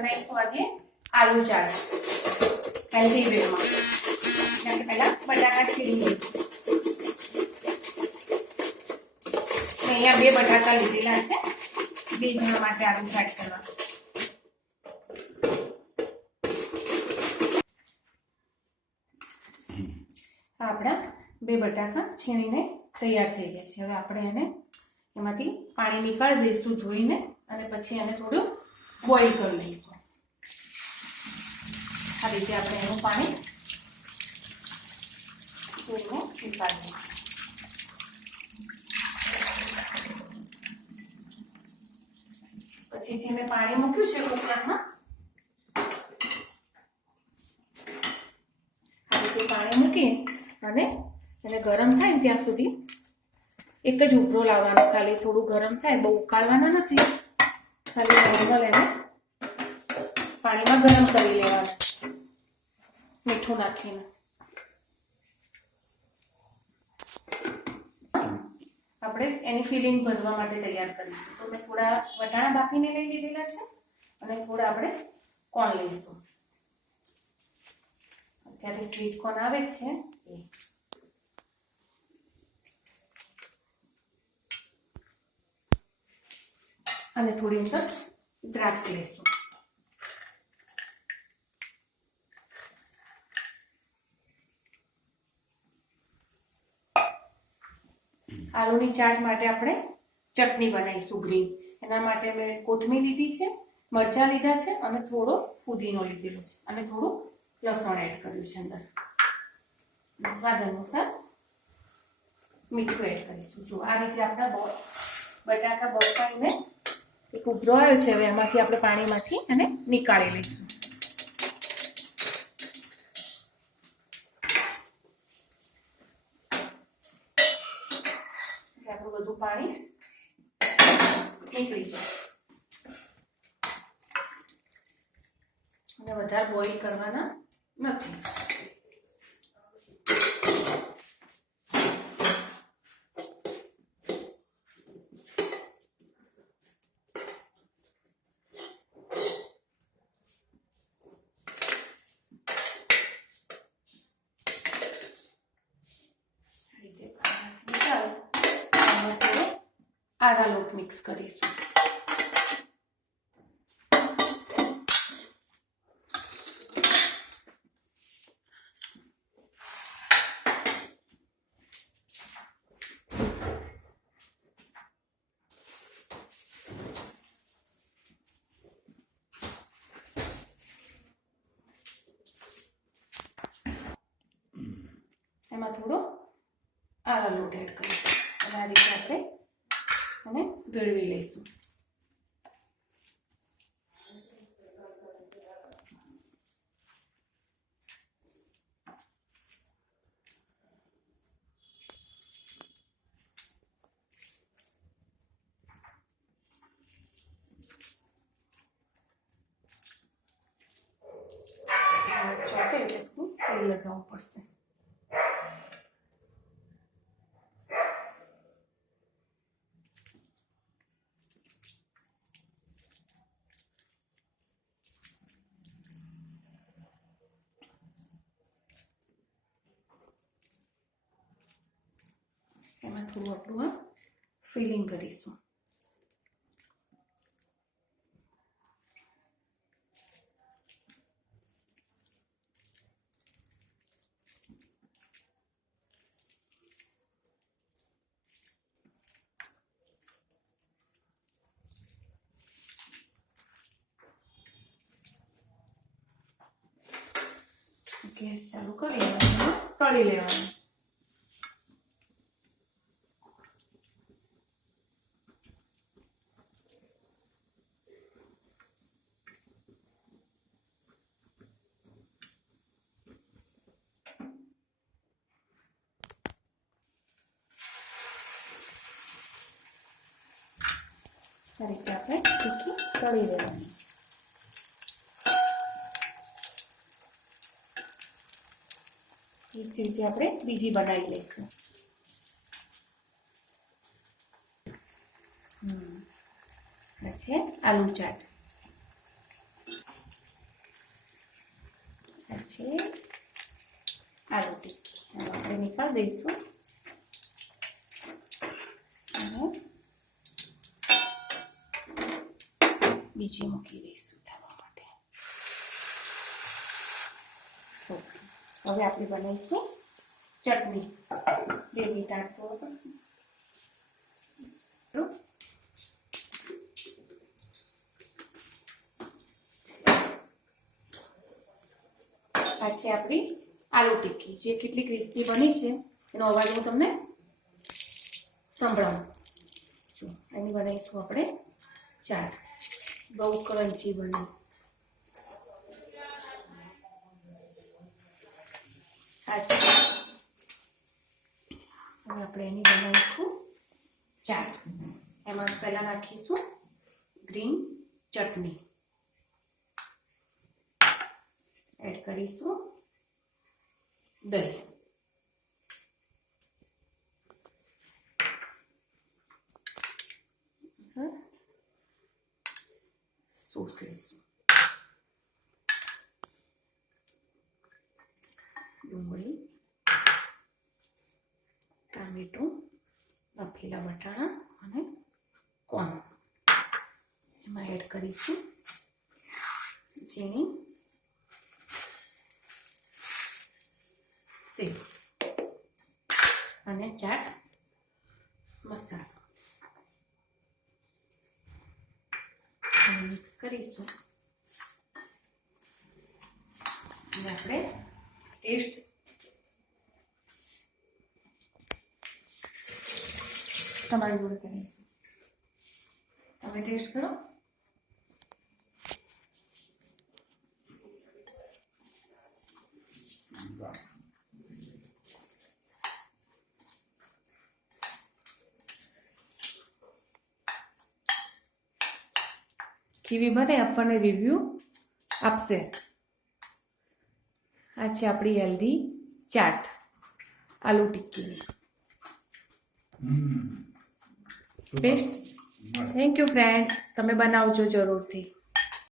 બનાવીશું આજે આલુ ચાટ હેલ્ધી વેમાં. એટલે પહેલા બટાકા છીણી લઈશું. અહીંયા 2 બટાકા લીધેલા છે 2 જણા માટે આલુ ચાટ કરવા. આપણા 2 બટાકા છીણીને તૈયાર થઈ ગયા છે. હવે આપણે એને એમાંથી પાણી નીકાળી દઈશું ધોઈને, અને પછી એને થોડું બોઇલ કરી લઈશું. આ રીતે આપણે એનું પાણી ધોઈને નીકાળી દઈશું. પછી જે મેં પાણી મૂક્યું છે કુકરમાં, આ રીતે પાણી મૂકી અને એને ગરમ થાય ને ત્યાં સુધી એક જ ઉભરો લાવવાનો. ખાલી થોડું ગરમ થાય, બહુ ઉકાળવાના નથી, ખાલી નોર્મલ એને પાણીમાં ગરમ કરી લેવાનું મીઠું નાખીને. આપણે એની ફિલિંગ ભરવા માટે તૈયાર કરીશું. તો મેં થોડા વટાણા બાફીને લઈ લીધેલા છે અને થોડા આપણે કોર્ન લઈશું. અત્યારે સ્વીટ કોર્ન આવે જ છે એ. અને થોડી અંદર દ્રાક્ષ લઈશું. આલુની ચાટ માટે આપણે ચટણી બનાવીશું ગ્રીન. એના માટે મેં કોથમીર લીધી છે, મરચાં લીધા છે અને થોડો ફુદીનો લીધેલો છે અને થોડું લસણ એડ કર્યું છે અંદર. સ્વાદ અનુસાર મીઠું એડ કરીશું. જો આ રીતે આપણા બટાકા બફાઈને એક ઉભરો આવ્યો છે. હવે એમાંથી આપણે પાણીમાંથી એને નીકાળી લઈશું. આપણું બધું પાણી નીકળી જાય. અને વધારે બોઇલ કરવાના નથી. આદા લોટ મિક્સ કરીશું. એમાં થોડો આદા લોટ એડ કરીશું અને આ રીતે આપણે અને ગળવી લઈશું. ચોકે એટલે થોડું તેલ લગાવવું પડશે. એમાં થોડું આપણું ફિલિંગ કરીશું. ગેસ ચાલુ કરી લેવાનું, તળી લેવાનું. આ રીતે આપણે તીખી તળી લેવાની છે. એ જ રીતે આપણે બીજી બનાવી લઈશું. આ છે આલુ ચાટ. આ છે આલુ ટિક્કી. હવે આપણે નીકાળી દઈશું અને બીજી મૂકી દઈશું થવા માટે. હવે આપણે બનાવીશું ચટણી. બે મિનિટ આપો. આ છે આપણી આલુ ટિક્કી, જે કેટલી ક્રિસ્પી બની છે એનો અવાજ હું તમને સંભળાવું. જો એની બનાવીશું આપણે ચાટ. બહુ ક્રન્ચી બની. આ છે. હવે આપણે એની બનાવીશું ચાટ. એમાં પહેલા નાખીશું ગ્રીન ચટણી, એડ કરીશું દહીં, સોસ લઈશું, ડુંગળી, ટામેટું, બફેલા બટાણા અને કોર્ન. એમાં એડ કરીશું ઝીણી સેવ અને ચાટ મસાલો. મિક્સ કરીશું અને આપણે ટેસ્ટ તમારી જોડે કરીશું. તમે ટેસ્ટ કરો. કેવી બને આપણને રિવ્યુ આપશે. આ છે આપણી હેલ્ધી ચાટ આલુ ટિક્કીની. બેસ્ટ. Thank you friends. તમે બનાવજો જરૂરથી.